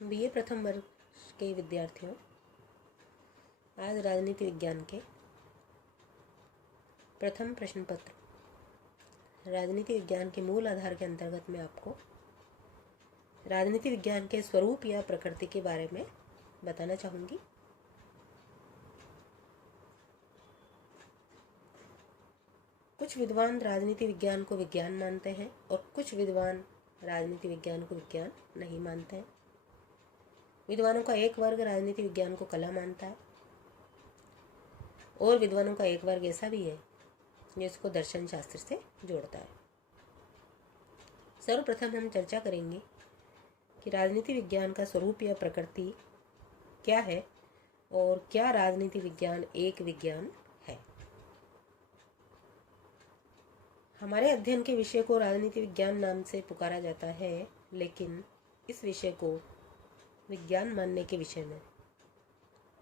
BA प्रथम वर्ष के विद्यार्थियों, आज राजनीति विज्ञान के प्रथम प्रश्न पत्र राजनीति विज्ञान के मूल आधार के अंतर्गत मैं आपको राजनीति विज्ञान के स्वरूप या प्रकृति के बारे में बताना चाहूँगी। कुछ विद्वान राजनीति विज्ञान को विज्ञान मानते हैं और कुछ विद्वान राजनीति विज्ञान को विज्ञान नहीं मानते हैं। विद्वानों का एक वर्ग राजनीति विज्ञान को कला मानता है और विद्वानों का एक वर्ग ऐसा भी है जो इसको दर्शन शास्त्र से जोड़ता है। सर्वप्रथम हम चर्चा करेंगे कि राजनीति विज्ञान का स्वरूप या प्रकृति क्या है और क्या राजनीति विज्ञान एक विज्ञान है। हमारे अध्ययन के विषय को राजनीति विज्ञान नाम से पुकारा जाता है, लेकिन इस विषय को विज्ञान मानने के विषय में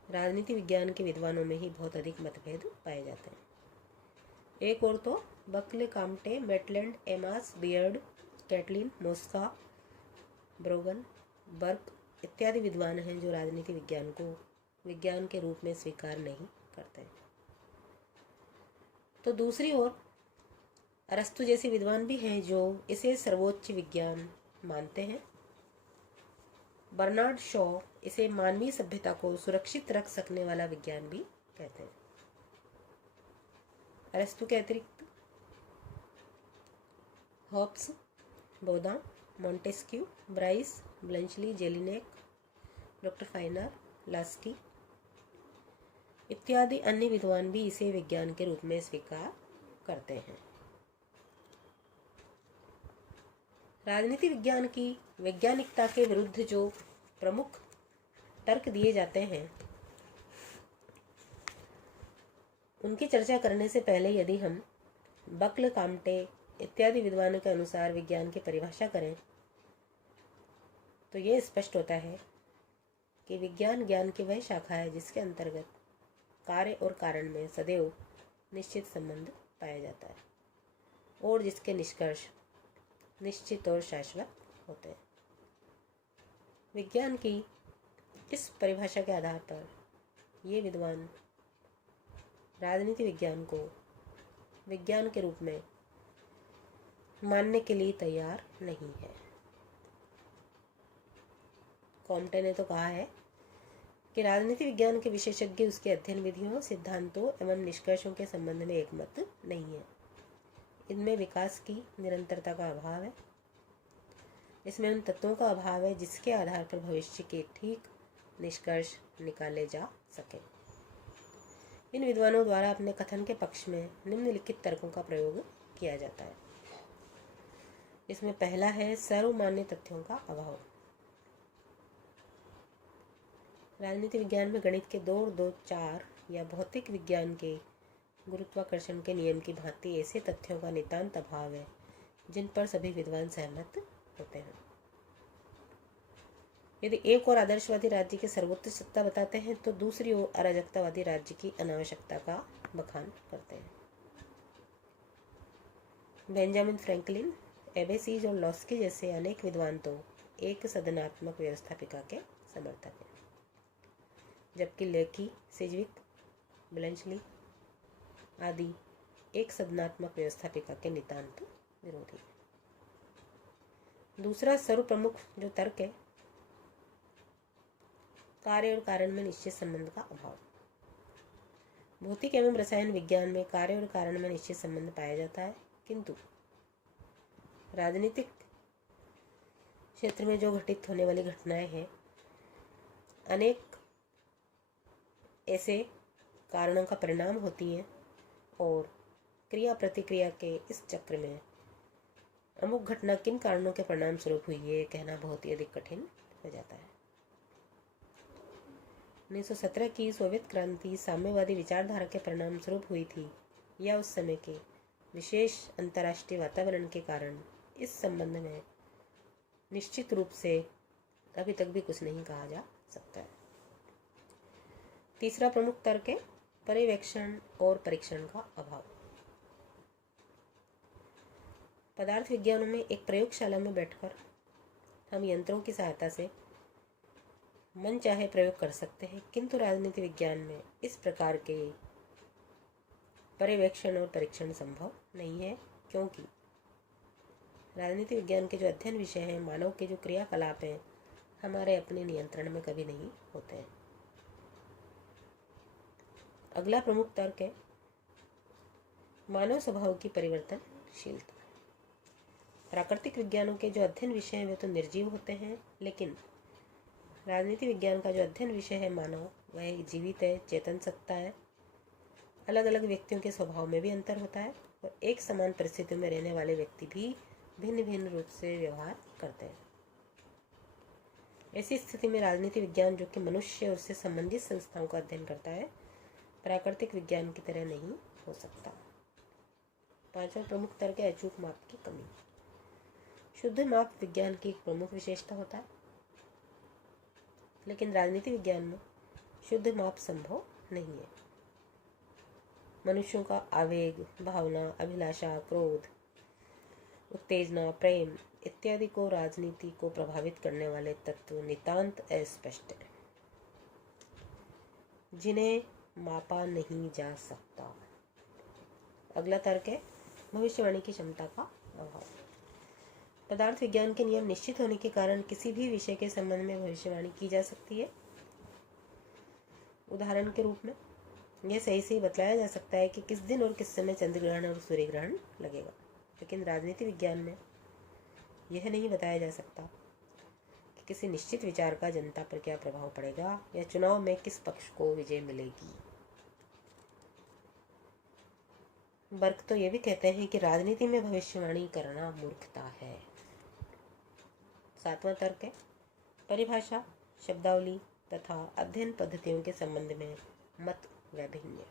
राजनीति विज्ञान के विद्वानों में ही बहुत अधिक मतभेद पाए जाते हैं। एक और तो Buckle, Comte, Maitland, Amos, Beard, Catlin, Mosca, Brogan, Burke इत्यादि विद्वान हैं जो राजनीति विज्ञान को विज्ञान के रूप में स्वीकार नहीं करते हैं। तो दूसरी ओर अरस्तु जैसे विद्वान भी हैं जो इसे सर्वोच्च विज्ञान मानते हैं। बर्नार्ड शॉ इसे मानवीय सभ्यता को सुरक्षित रख सकने वाला विज्ञान भी कहते हैं। अरस्तु के अतिरिक्त Hobbes, Bodin, Montesquieu, Bryce, Bluntschli, Jellinek, doctor Finer, Laski इत्यादि अन्य विद्वान भी इसे विज्ञान के रूप में स्वीकार करते हैं। राजनीति विज्ञान की वैज्ञानिकता के विरुद्ध जो प्रमुख तर्क दिए जाते हैं, उनकी चर्चा करने से पहले यदि हम बकल, काम्टे इत्यादि विद्वानों के अनुसार विज्ञान की परिभाषा करें तो ये स्पष्ट होता है कि विज्ञान ज्ञान की वह शाखा है जिसके अंतर्गत कार्य और कारण में सदैव निश्चित संबंध पाया जाता है और जिसके निष्कर्ष निश्चित और शाश्वत होते हैं। विज्ञान की इस परिभाषा के आधार पर ये विद्वान राजनीति विज्ञान को विज्ञान के रूप में मानने के लिए तैयार नहीं है। कॉम्टे ने तो कहा है कि राजनीति विज्ञान के विशेषज्ञ उसके अध्ययन विधियों, सिद्धांतों एवं निष्कर्षों के संबंध में एकमत नहीं है। इनमें विकास की निरंतरता का अभाव है, इसमें उन तत्वों का अभाव है जिसके आधार पर भविष्य के ठीक निष्कर्ष निकाले जा सके। इन विद्वानों द्वारा अपने कथन के पक्ष में निम्नलिखित तर्कों का प्रयोग किया जाता है। इसमें पहला है सर्वमान्य तथ्यों का अभाव। राजनीति विज्ञान में गणित के 2 और 2 4 या भौतिक विज्ञान के गुरुत्वाकर्षण के नियम की भांति ऐसे तथ्यों का नितांत अभाव है जिन पर सभी विद्वान सहमत होते हैं। यदि एक और आदर्शवादी राज्य की सर्वोच्च सत्ता बताते हैं तो दूसरी ओर अराजकतावादी राज्य की अनावश्यकता का बखान करते हैं। बेंजामिन फ्रैंकलिन, एबेसीज और लॉस्की जैसे अनेक विद्वान तो एक सदनात्मक व्यवस्थापिका के समर्थक हैं, जबकि लेकी, सिजविक, ब्लंचली आदि एक सदनात्मक व्यवस्थापिका के नितांत विरोधी है। दूसरा सर्वप्रमुख जो तर्क है, कार्य और कारण में निश्चित संबंध का अभाव। भौतिक एवं रसायन विज्ञान में कार्य और कारण में निश्चित संबंध पाया जाता है, किंतु राजनीतिक क्षेत्र में जो घटित होने वाली घटनाएं हैं, अनेक ऐसे कारणों का परिणाम होती हैं और क्रिया प्रतिक्रिया के इस चक्र में अमुक घटना किन कारणों के परिणाम स्वरूप हुई है कहना बहुत ही अधिक कठिन हो जाता है। 1917 की सोवियत क्रांति साम्यवादी विचारधारा के परिणाम स्वरूप हुई थी या उस समय के विशेष अंतर्राष्ट्रीय वातावरण के कारण, इस संबंध में निश्चित रूप से अभी तक भी कुछ नहीं कहा जा सकता है। तीसरा प्रमुख तर्क है पर्यवेक्षण और परीक्षण का अभाव। पदार्थ विज्ञानों में एक प्रयोगशाला में बैठकर हम यंत्रों की सहायता से मन चाहे प्रयोग कर सकते हैं, किंतु राजनीति विज्ञान में इस प्रकार के पर्यवेक्षण और परीक्षण संभव नहीं है, क्योंकि राजनीति विज्ञान के जो अध्ययन विषय हैं, मानव के जो क्रियाकलाप हैं, हमारे अपने नियंत्रण में कभी नहीं होते हैं। अगला प्रमुख तर्क है मानव स्वभाव की परिवर्तनशीलता। प्राकृतिक विज्ञानों के जो अध्ययन विषय हैं वे तो निर्जीव होते हैं, लेकिन राजनीति विज्ञान का जो अध्ययन विषय है मानव, वह एक जीवित है, चेतन सत्ता है। अलग अलग व्यक्तियों के स्वभाव में भी अंतर होता है और एक समान परिस्थितियों में रहने वाले व्यक्ति भी भिन्न भिन्न रूप से व्यवहार करते हैं। ऐसी स्थिति में राजनीति विज्ञान, जो कि मनुष्य और उससे संबंधित संस्थाओं का अध्ययन करता है, प्राकृतिक विज्ञान की तरह नहीं हो सकता। पांचवा प्रमुख तर्क है अचूक माप की कमी। शुद्ध माप विज्ञान की एक प्रमुख विशेषता होता है, लेकिन राजनीति विज्ञान में शुद्ध माप संभव नहीं है। मनुष्यों का आवेग, भावना, अभिलाषा, क्रोध, उत्तेजना, प्रेम इत्यादि को राजनीति को प्रभावित करने वाले तत्व नितांत अस्पष्ट है, जिन्हें मापा नहीं जा सकता। अगला तर्क है भविष्यवाणी की क्षमता का अभाव। पदार्थ विज्ञान के नियम निश्चित होने के कारण किसी भी विषय के संबंध में भविष्यवाणी की जा सकती है। उदाहरण के रूप में यह सही से बतलाया जा सकता है कि किस दिन और किस समय चंद्र ग्रहण और सूर्य ग्रहण लगेगा, लेकिन राजनीति विज्ञान में यह नहीं बताया जा सकता कि किसी निश्चित विचार का जनता पर क्या प्रभाव पड़ेगा या चुनाव में किस पक्ष को विजय मिलेगी। बर्क तो ये भी कहते हैं कि राजनीति में भविष्यवाणी करना मूर्खता है। सातवां तर्क है परिभाषा, शब्दावली तथा अध्ययन पद्धतियों के संबंध में मत वैभिन्न।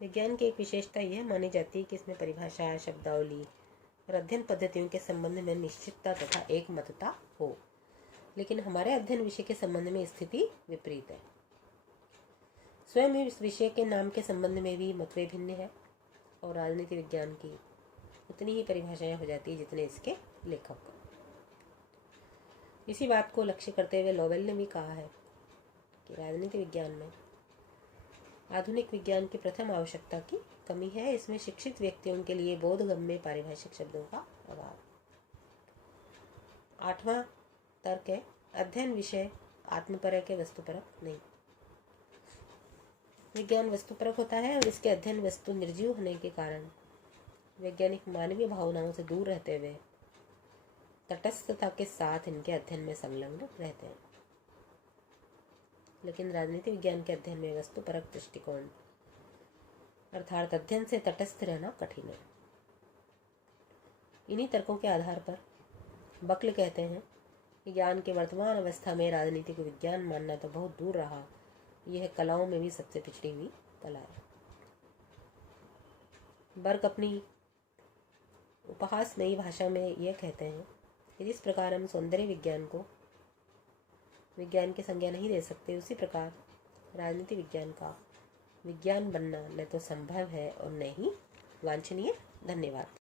विज्ञान की एक विशेषता यह मानी जाती है कि इसमें परिभाषा, शब्दावली और अध्ययन पद्धतियों के संबंध में निश्चितता तथा एकमतता हो, लेकिन हमारे अध्ययन विषय के संबंध में स्थिति विपरीत है। स्वयं ही इस विषय के नाम के संबंध में भी मतभेद भिन्न है और राजनीति विज्ञान की उतनी ही परिभाषाएं हो जाती है जितने इसके लेखक। इसी बात को लक्ष्य करते हुए लोवेल ने भी कहा है कि राजनीति विज्ञान में आधुनिक विज्ञान की प्रथम आवश्यकता की कमी है। इसमें शिक्षित व्यक्तियों के लिए बोधगम्य पारिभाषिक शब्दों का अभाव। आठवां तर्क है अध्ययन विषय आत्मपरक है, वस्तुपरक नहीं। विज्ञान वस्तुपरक होता है और इसके अध्ययन वस्तु निर्जीव होने के कारण वैज्ञानिक मानवीय भावनाओं से दूर रहते हुए तटस्थता के साथ इनके अध्ययन में संलग्न रहते हैं, लेकिन राजनीति विज्ञान के अध्ययन में वस्तुपरक दृष्टिकोण अर्थात अध्ययन से तटस्थ रहना कठिन है। इन्हीं तर्कों के आधार पर बकल कहते हैं कि ज्ञान के वर्तमान अवस्था में राजनीति को विज्ञान मानना तो बहुत दूर रहा, यह कलाओं में भी सबसे पिछड़ी हुई कला है। बर्क अपनी उपहासमयी भाषा में यह कहते हैं कि जिस प्रकार हम सौंदर्य विज्ञान को विज्ञान की संज्ञा नहीं दे सकते, उसी प्रकार राजनीति विज्ञान का विज्ञान बनना न तो संभव है और न ही वांछनीय। धन्यवाद।